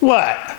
What?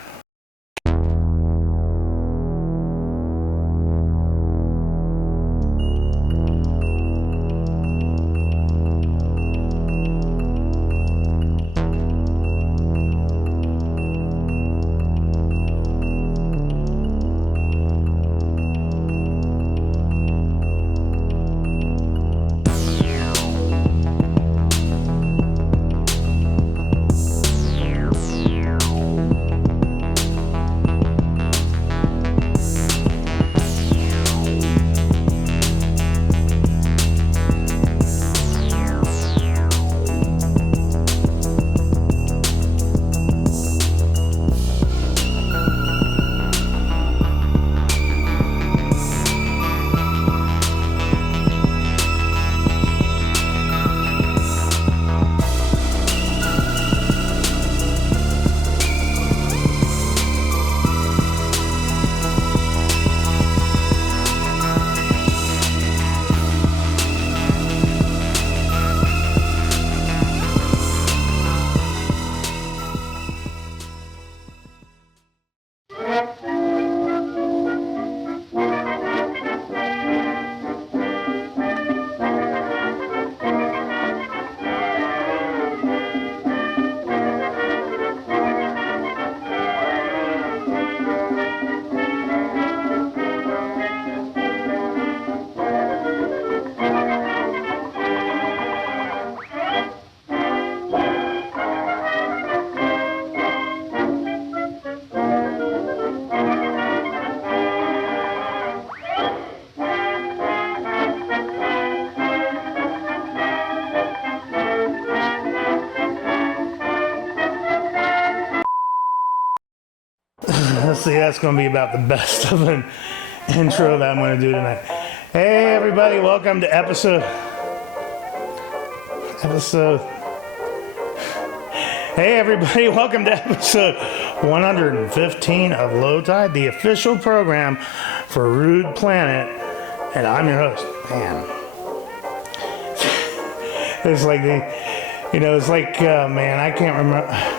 See, that's going to be about the best of an intro that I'm going to do tonight. Hey, everybody, welcome to episode. Hey, everybody, welcome to episode 115 of Low Tide, the official program for Rude Planet, and I'm your host. Man, it's like man, I can't remember.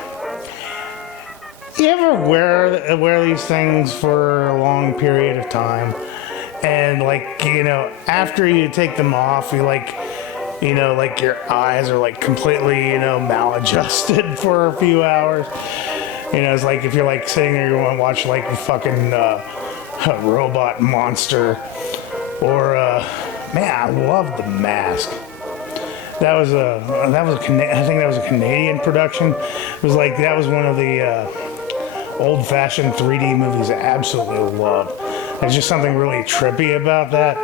You ever wear these things for a long period of time, and after you take them off, you your eyes are completely maladjusted for a few hours. It's like if you're sitting there, you want to watch a fucking a robot monster, or man, I love The Mask. I think that was a Canadian production. It was that was one of the old-fashioned 3D movies I absolutely love. There's just something really trippy about that.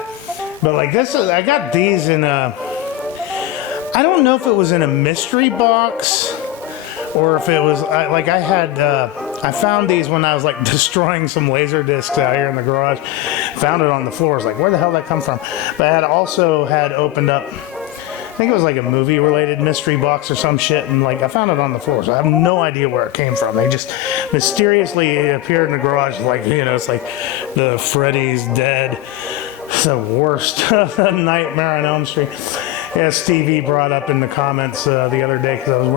But I got these in a, I don't know if it was in a mystery box or if it was I found these when I was destroying some laser discs out here in the garage. Found it on the floor. I was like, where the hell did that come from? But I also had opened up, I think it was a movie-related mystery box or some shit, and I found it on the floor, so I have no idea where it came from. They just mysteriously appeared in the garage, it's like the Freddy's Dead, it's the worst Nightmare on Elm Street. Yeah, Stevie brought up in the comments the other day because I was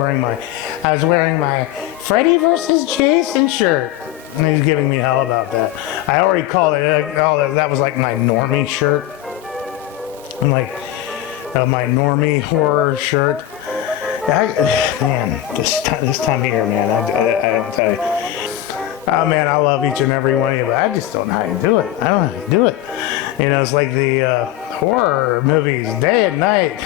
wearing my Freddy versus Jason shirt, and he's giving me hell about that. I already called it. That was my normie shirt. I'm my normie horror shirt. Man, this time of year, man, I don't tell you. Oh man, I love each and every one of you, but I just don't know how to do it. I don't know how to do it. It's like the horror movies, day and night.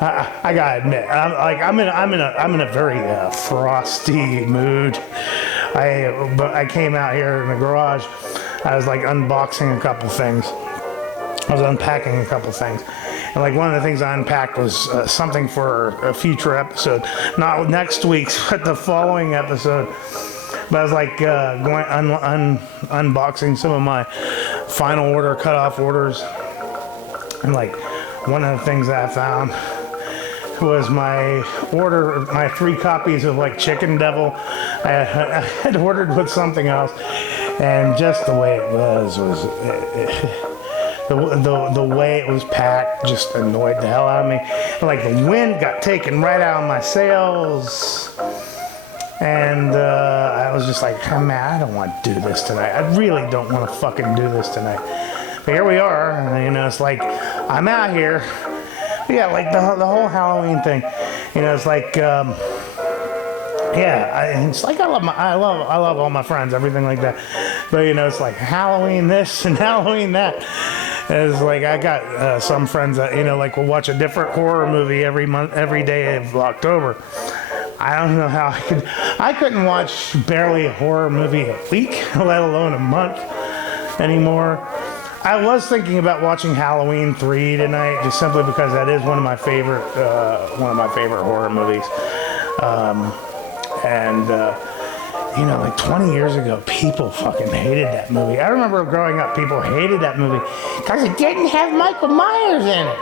I gotta admit, I'm in a very frosty mood. I came out here in the garage. I was unboxing a couple things. I was unpacking a couple things. And one of the things I unpacked was something for a future episode. Not next week's, but the following episode. But I was going unboxing some of my final order, cutoff orders. And one of the things that I found was my 3 copies of Chicken Devil. I had ordered with something else. And just the way it was the way it was packed just annoyed the hell out of me. The wind got taken right out of my sails. And I was just like, oh, man, I don't want to do this tonight. I really don't want to fucking do this tonight. But here we are, and, you know, it's like, I'm out here. Yeah, like the whole Halloween thing. You know, it's like, it's like I love all my friends, everything like that. But, you know, it's like Halloween this and Halloween that. And it's like I got some friends that, you know, like will watch a different horror movie every day of October. I don't know how I couldn't watch barely a horror movie a week, let alone a month anymore. I was thinking about watching Halloween 3 tonight, just simply because that is one of my favorite horror movies. You know, like 20 years ago, people fucking hated that movie. I remember growing up, people hated that movie because it didn't have Michael Myers in it.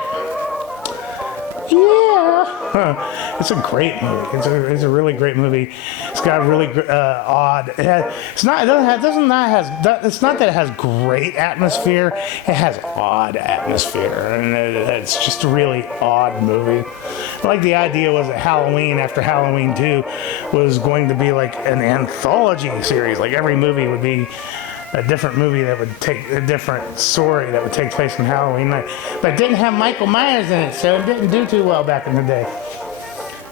Yeah, it's a great movie. It's a really great movie. It's got really odd. It's not that it has great atmosphere. It has odd atmosphere, and it's just a really odd movie. Like the idea was that Halloween after Halloween 2 was going to be like an anthology series. Like every movie would be a different movie that would take a different story that would take place on Halloween night. But it didn't have Michael Myers in it, so it didn't do too well back in the day.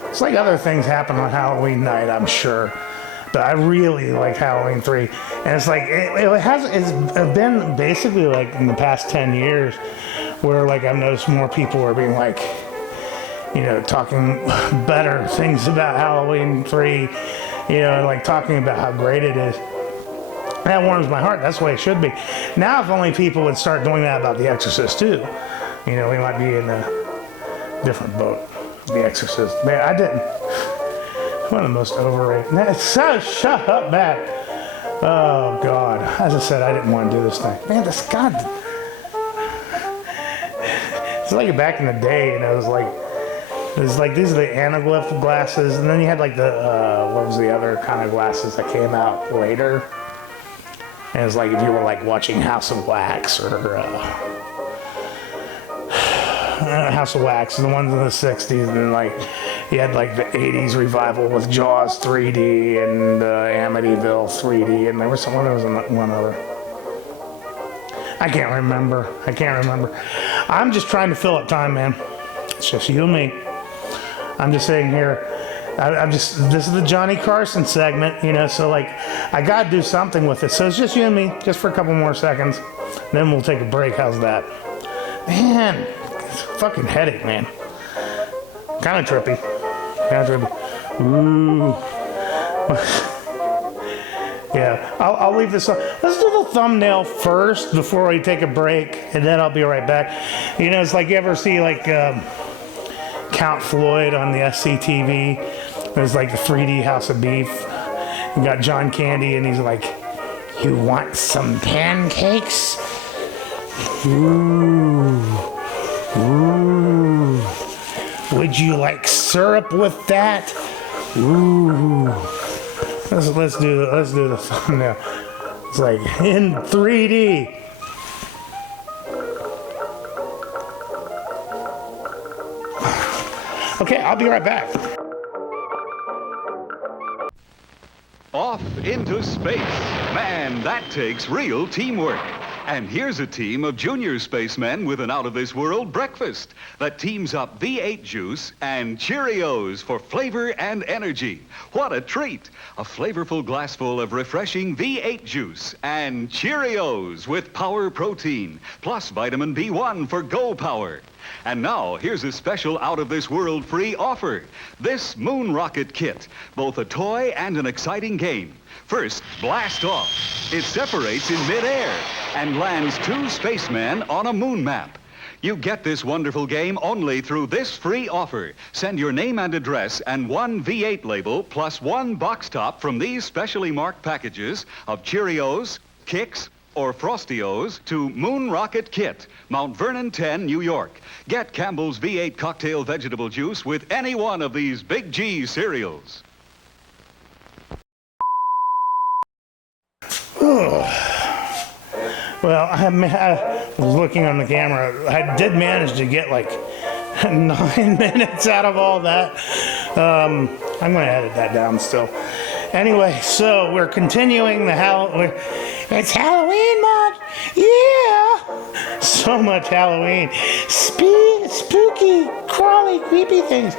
It's like other things happen on Halloween night, I'm sure. But I really like Halloween 3. And it's like, it's been basically like in the past 10 years where like I've noticed more people are being like, you know, talking better things about Halloween 3, you know, like talking about how great it is. That warms my heart. That's the way it should be. Now, if only people would start doing that about The Exorcist, too. You know, we might be in a different boat. The Exorcist. Man, I didn't. One of the most overrated. Shut up, Matt. Oh, God. As I said, I didn't want to do this thing. Man, this God. It's like back in the day, you know, it was like these are the anaglyph glasses, and then you had like the, what was the other kind of glasses that came out later? And it's like if you were like watching House of Wax or House of Wax, the ones in the 60s, and then like you had like the 80s revival with Jaws 3D and Amityville 3D, and there was one other. I can't remember. I'm just trying to fill up time, man. It's just you and me. I'm just saying here. This is the Johnny Carson segment, you know, so like, I gotta do something with it. So it's just you and me, just for a couple more seconds. Then we'll take a break. How's that? Man, it's a fucking headache, man. Kind of trippy. Ooh. Yeah, I'll leave this on. Let's do the thumbnail first before we take a break, and then I'll be right back. You know, it's like you ever see like Count Floyd on the SCTV. There's like the 3D House of Beef. You got John Candy, and he's like, "You want some pancakes? Ooh. Would you like syrup with that? Ooh." Let's do the thumbnail. It's like in 3D. Okay, I'll be right back. Off into space. Man, that takes real teamwork. And here's a team of junior spacemen with an out-of-this-world breakfast that teams up V8 juice and Cheerios for flavor and energy. What a treat! A flavorful glassful of refreshing V8 juice and Cheerios with power protein, plus vitamin B1 for Go Power. And now, here's a special out-of-this-world free offer. This Moon Rocket Kit, both a toy and an exciting game. First, blast off. It separates in midair and lands 2 spacemen on a moon map. You get this wonderful game only through this free offer. Send your name and address and 1 V8 label plus 1 box top from these specially marked packages of Cheerios, Kix, or Frostios to Moon Rocket Kit, Mount Vernon 10, New York. Get Campbell's V8 cocktail vegetable juice with any one of these Big G cereals. Well, I was looking on the camera. I did manage to get like 9 minutes out of all that. I'm going to edit that down still. Anyway, so we're continuing the it's Halloween month. Yeah. So much Halloween. Spooky, crawly, creepy things.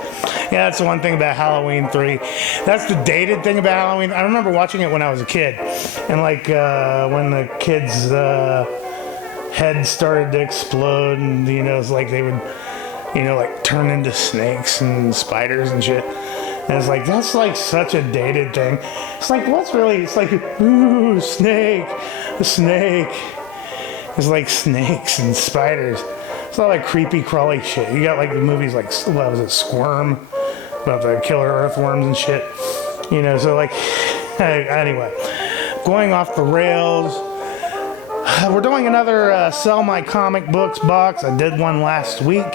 Yeah, that's the one thing about Halloween 3. That's the dated thing about Halloween. I remember watching it when I was a kid. And like when the kids' heads started to explode and, it's like they would, like turn into snakes and spiders and shit. And it's like, that's like such a dated thing. It's like, it's like, ooh, snake, a snake. It's like snakes and spiders. It's all like creepy, crawly shit. You got like the movies like, what was it, Squirm? About the killer earthworms and shit. So like, anyway. Going off the rails. We're doing another Sell My Comic Books box. I did one last week.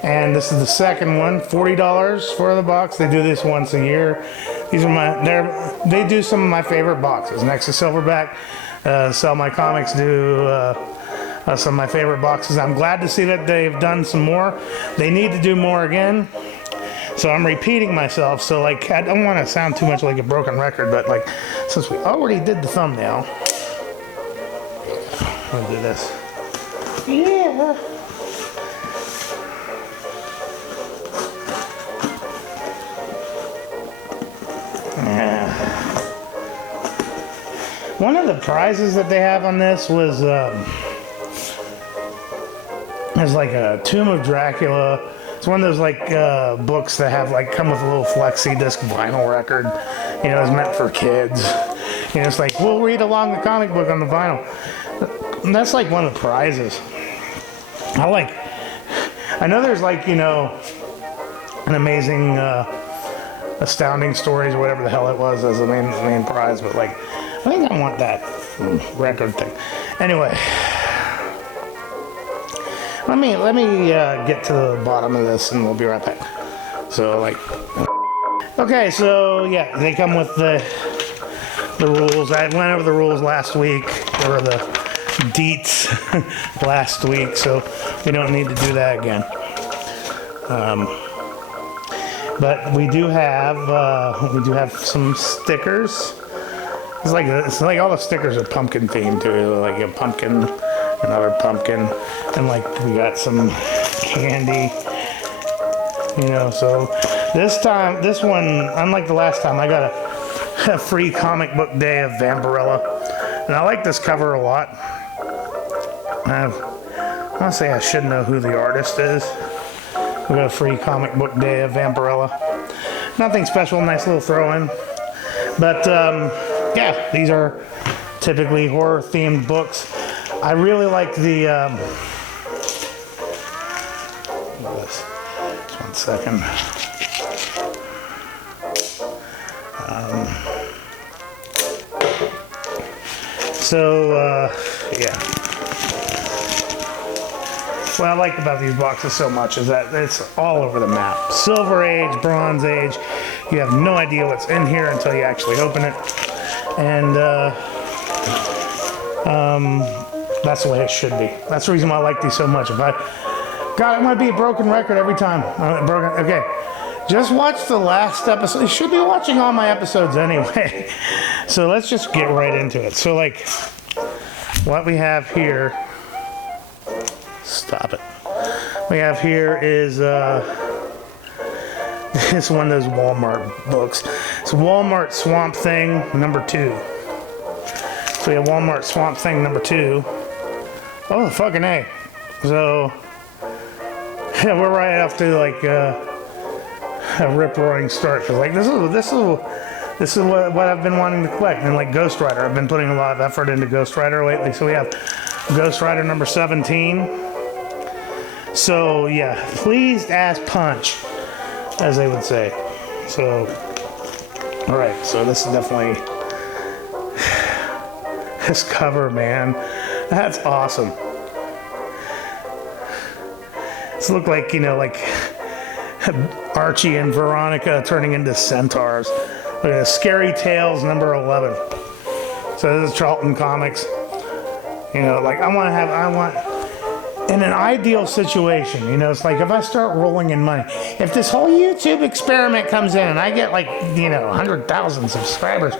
And this is the second one, $40 for the box. They do this once a year. These are they do some of my favorite boxes. Next to Silverback, Sell My Comics do some of my favorite boxes. I'm glad to see that they've done some more. They need to do more again. So I'm repeating myself. So like, I don't want to sound too much like a broken record, but like, since we already did the thumbnail, I'll do this. Yeah. One of the prizes that they have on this was like a Tomb of Dracula. It's one of those like books that have like come with a little flexi disc vinyl record. It's meant for kids. It's like, we'll read along the comic book on the vinyl. And that's like one of the prizes. I know there's like, an amazing Astounding Stories or whatever the hell it was as the main prize, but like, I think I want that record thing. Anyway, let me get to the bottom of this, and we'll be right back. So like, okay, so yeah, they come with the rules. I went over the rules last week, or the deets last week, so we don't need to do that again. But we do have some stickers. It's like all the stickers are pumpkin themed too. Like a pumpkin, another pumpkin, and like we got some candy. So this one, unlike the last time, I got a free comic book day of Vampirella, and I like this cover a lot. Honestly, I should know who the artist is. We got a free comic book day of Vampirella. Nothing special, nice little throw-in. But yeah, these are typically horror-themed books. I really like the. Just 1 second. Yeah. What I like about these boxes so much is that it's all over the map. Silver Age, Bronze Age. You have no idea what's in here until you actually open it. And that's the way it should be. That's the reason why I like these so much. God, it might be a broken record every time. Okay. Just watch the last episode. You should be watching all my episodes anyway. So let's just get right into it. So like, what we have here. Stop it. We have here is it's one of those Walmart books. It's Walmart Swamp Thing #2. So we have Walmart Swamp Thing #2. Oh, fucking A. So yeah, we're right off to like a rip-roaring start. Cause like this is what I've been wanting to collect. And like Ghost Rider, I've been putting a lot of effort into Ghost Rider lately. So we have Ghost Rider #17. So yeah, pleased as punch, as they would say. So, all right. So this is definitely this cover, man. That's awesome. This look like like Archie and Veronica turning into centaurs. Look at this, Scary Tales #11. So this is Charlton Comics. Like I want in an ideal situation, you know, it's like if I start rolling in money, if this whole YouTube experiment comes in and I get like, you know, 100,000 subscribers,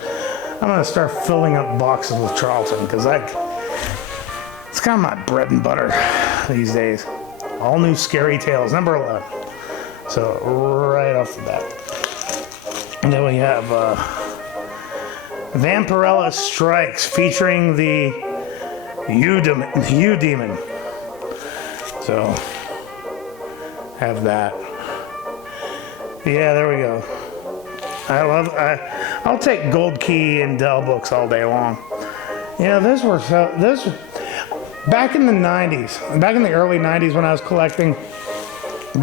I'm going to start filling up boxes with Charlton because it's kind of my bread and butter these days. All new Scary Tales, number 11. So right off the bat. And then we have Vampirella Strikes featuring the U-Demon. So have that. Yeah, there we go. I'll take Gold Key and Dell books all day long. You know, those back in the 90s, back in the early 90s when I was collecting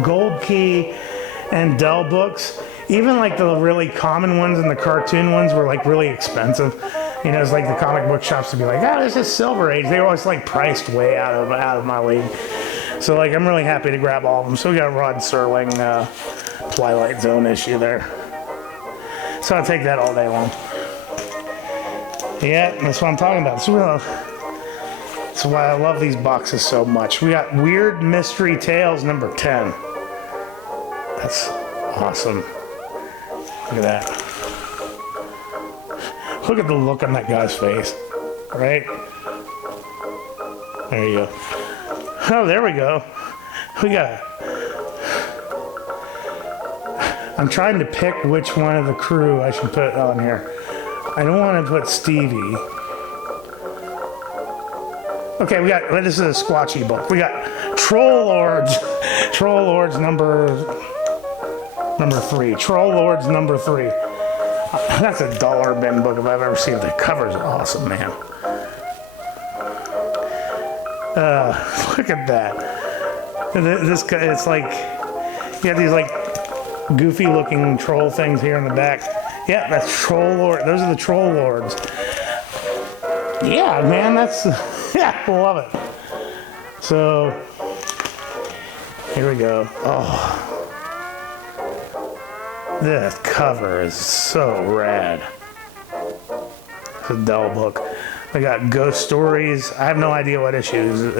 Gold Key and Dell books, even like the really common ones and the cartoon ones were like really expensive. You know, it's like the comic book shops would be like, oh, this is Silver Age. They were always like priced way out of my league. So like, I'm really happy to grab all of them. So we got Rod Serling Twilight Zone issue there. So I'll take that all day long. Yeah, that's what I'm talking about. That's why I love these boxes so much. We got Weird Mystery Tales number 10. That's awesome. Look at that. Look at the look on that guy's face. Right? There you go. Oh, there we go. We got... I'm trying to pick which one of the crew I should put on here. I don't want to put Stevie. Okay, this is a squatchy book. We got Troll Lords. Troll Lords number 3. Troll Lords number 3. That's a dollar bin book if I've ever seen it. The covers are awesome, man. Look at that. This guy, it's like, you have these like goofy looking troll things here in the back. Yeah, that's Troll Lord. Those are the Troll Lords. Yeah, man, that's, yeah, love it. So, here we go. Oh, this cover is so rad. It's a Dell book. We got Ghost Stories. I have no idea what issue it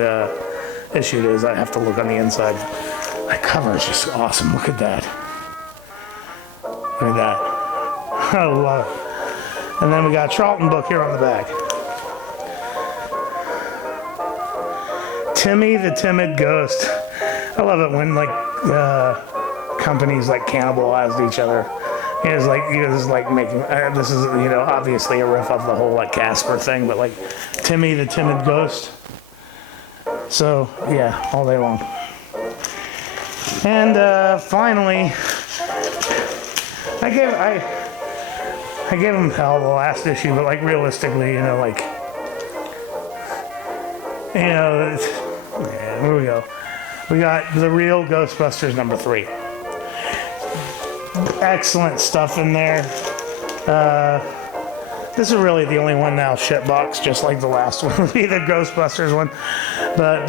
is. I have to look on the inside. That cover is just awesome. Look at that. Look at that. I love it. And then we got Charlton book here on the back. Timmy the Timid Ghost. I love it when like companies like cannibalized each other. It's like, you know, this is like making, this is, you know, obviously a riff of the whole like Casper thing, but like Timmy the Timid Ghost. So yeah, all day long. And finally, I gave him hell the last issue, but like realistically, you know, like, you know, yeah, here we go. We got The Real Ghostbusters number 3. Excellent stuff in there. This is really the only one now shitbox, just like the last one would be the Ghostbusters one. But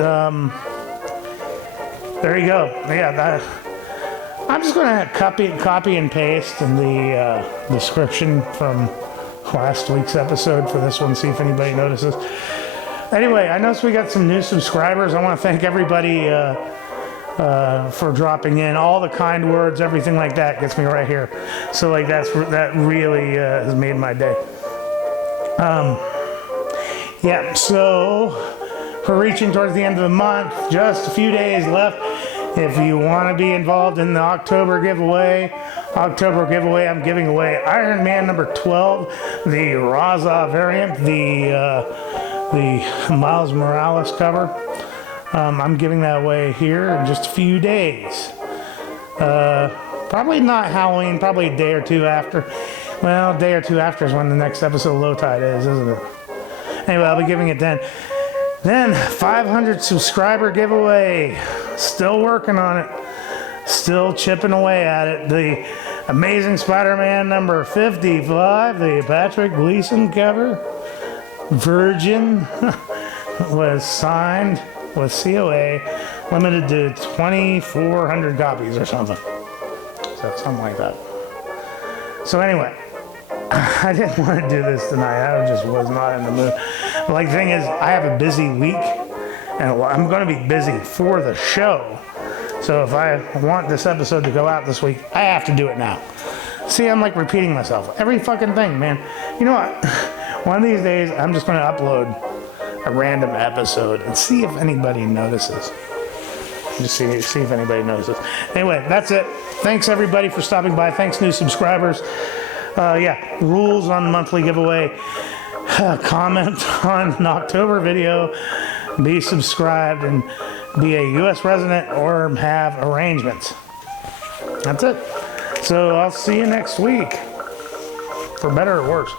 there you go. Yeah, I'm just gonna copy and paste in the description from last week's episode for this one. See if anybody notices. Anyway, I noticed we got some new subscribers. I want to thank everybody for dropping in. All the kind words, everything like that gets me right here. So like that really has made my day. Yeah, so we're reaching towards the end of the month. Just a few days left. If you want to be involved in the October giveaway, I'm giving away Iron Man number 12, the Raza variant, the Miles Morales cover. I'm giving that away here in just a few days. Probably not Halloween, probably a day or two after. Well, a day or two after is when the next episode of Low Tide is, isn't it? Anyway, I'll be giving it then. Then, 500 subscriber giveaway. Still working on it. Still chipping away at it. The Amazing Spider-Man number 55, the Patrick Gleason cover. Virgin was signed with COA, limited to 2,400 copies or something. So something like that. So anyway, I didn't want to do this tonight. I just was not in the mood. But like, the thing is, I have a busy week, And I'm going to be busy for the show. So if I want this episode to go out this week, I have to do it now. See, I'm like repeating myself. Every fucking thing, man. You know what? One of these days, I'm just going to upload a random episode and see if anybody notices. Just see if anybody notices. Anyway, that's it. Thanks, everybody, for stopping by. Thanks, new subscribers. Yeah, rules on monthly giveaway. Comment on an October video. Be subscribed and be a U.S. resident or have arrangements. That's it. So I'll see you next week. For better or worse.